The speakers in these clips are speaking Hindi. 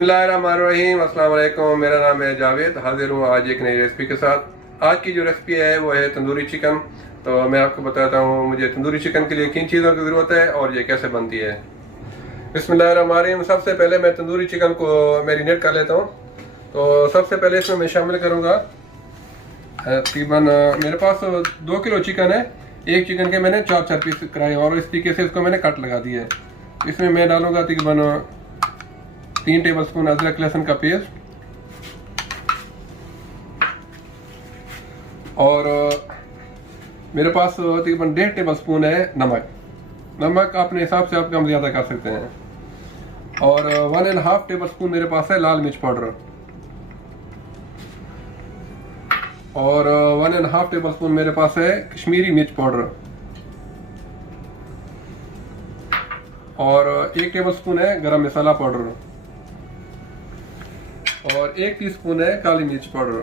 बिस्मिल्लाहिर्रहमानिर्रहीम, अस्सलाम वालेकुम। मेरा नाम है जावेद, हाजिर हूँ आज एक नई रेसिपी के साथ। आज की जो रेसिपी है वो है तंदूरी चिकन। तो मैं आपको बताता हूँ मुझे तंदूरी चिकन के लिए किन चीज़ों की ज़रूरत है और ये कैसे बनती है। बिस्मिल्लाहिर्रहमानिर्रहीम। सबसे पहले मैं तंदूरी चिकन को मैरिनेट कर लेता हूँ। तो सबसे पहले इसमें मैं शामिल करूँगा तकरीबन मेरे पास 2 किलो चिकन है। एक चिकन के मैंने 4 पीस कराए और इस तरीके से इसको मैंने कट लगा दिया है। इसमें मैं डालूँगा तकरीबन 3 टेबलस्पून अदरक लहसुन का पेस्ट और मेरे पास तकरीबन 1.5 टेबलस्पून है नमक अपने हिसाब से आप कम ज़्यादा कर सकते हैं। और 1.5 टेबलस्पून मेरे पास है लाल मिर्च पाउडर और 1.5 टेबलस्पून मेरे पास है कश्मीरी मिर्च पाउडर और 1 टेबलस्पून है गरम मसाला पाउडर और 1 टीस्पून है काली मिर्च पाउडर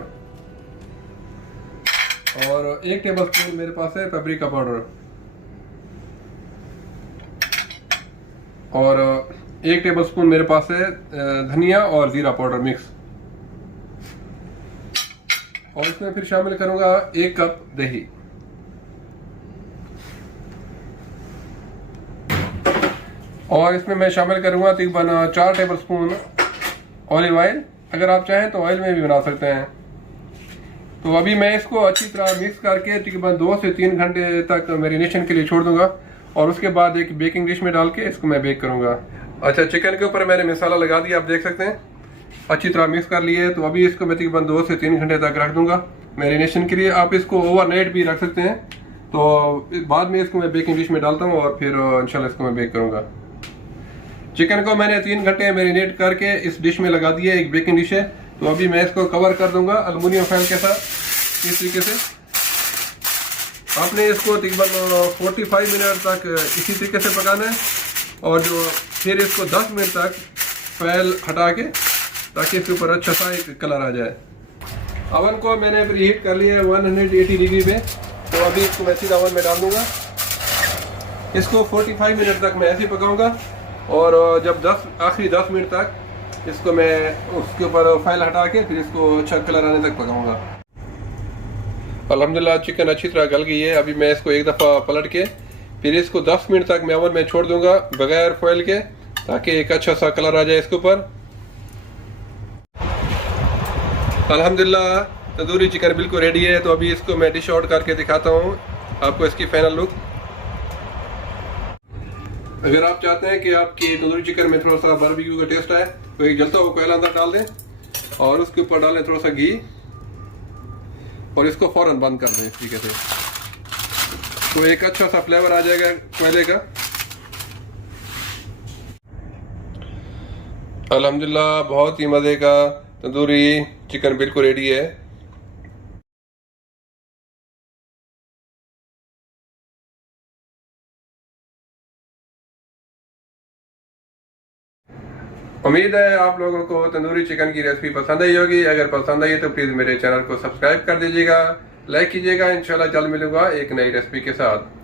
और 1 टेबलस्पून मेरे पास है पेपरिका पाउडर और 1 टेबलस्पून मेरे पास है धनिया और जीरा पाउडर मिक्स। और इसमें फिर शामिल करूंगा 1 कप दही और इसमें मैं शामिल करूंगा तकरीबन 4 टेबलस्पून ऑलिव ऑयल। अगर आप चाहें तो ऑयल में भी बना सकते हैं। तो अभी मैं इसको अच्छी तरह मिक्स करके तकरीबन 2 से 3 घंटे तक मैरिनेशन के लिए छोड़ दूंगा और उसके बाद एक बेकिंग डिश में डाल के इसको मैं बेक करूंगा। अच्छा, चिकन के ऊपर मैंने मसाला लगा दिया, आप देख सकते हैं अच्छी तरह मिक्स कर लिए। तो अभी इसको मैं तकरीबन 2 से 3 घंटे तक रख दूंगा मैरिनेशन के लिए। आप इसको ओवरनाइट भी रख सकते हैं। तो बाद में इसको मैं बेकिंग डिश में डालता हूँ और फिर इंशाल्लाह इसको मैं बेक करूँगा। चिकन को मैंने 3 घंटे मैरिनेट करके इस डिश में लगा दिया, एक बेकिंग डिश है। तो अभी मैं इसको कवर कर दूंगा एल्युमिनियम फॉइल के साथ। इस तरीके से आपने इसको तकरीबन 45 मिनट तक इसी तरीके से पकाना है और फिर इसको 10 मिनट तक फॉइल हटा के ताकि इसके ऊपर अच्छा सा एक कलर आ जाए। अवन को मैंने फिर हीट कर लिया है 180 डिग्री पे। तो अभी इसको मैं सीधा अवन में डाल दूंगा। इसको 45 मिनट तक मैं ऐसे ही पकाऊंगा और जब आखिरी 10 मिनट तक इसको मैं उसके ऊपर फाइल हटा के फिर इसको अच्छा कलर आने तक पकाऊंगा। अल्हम्दुलिल्लाह चिकन अच्छी तरह गल गई है। अभी मैं इसको एक दफ़ा पलट के फिर इसको 10 मिनट तक मैं ओवन में छोड़ दूंगा बगैर फॉइल के, ताकि एक अच्छा सा कलर आ जाए इसके ऊपर। अल्हम्दुलिल्लाह तंदूरी चिकन बिल्कुल रेडी है। तो अभी इसको मैं डिश आउट करके दिखाता हूँ आपको इसकी फाइनल लुक। अगर आप चाहते हैं कि आपकी तंदूरी चिकन में थोड़ा सा बारबेक्यू का टेस्ट आए तो एक जलता हुआ कोयला अंदर डाल दें और उसके ऊपर डालें थोड़ा सा घी और इसको फौरन बंद कर दें इस तरीके से। तो एक अच्छा सा फ्लेवर आ जाएगा कोयले का। अल्हम्दुलिल्लाह बहुत ही मज़े का तंदूरी चिकन बिल्कुल रेडी है। उम्मीद है आप लोगों को तंदूरी चिकन की रेसिपी पसंद आई होगी। अगर पसंद आई तो प्लीज़ मेरे चैनल को सब्सक्राइब कर दीजिएगा, लाइक कीजिएगा। इंशाल्लाह जल्द मिलूंगा एक नई रेसिपी के साथ।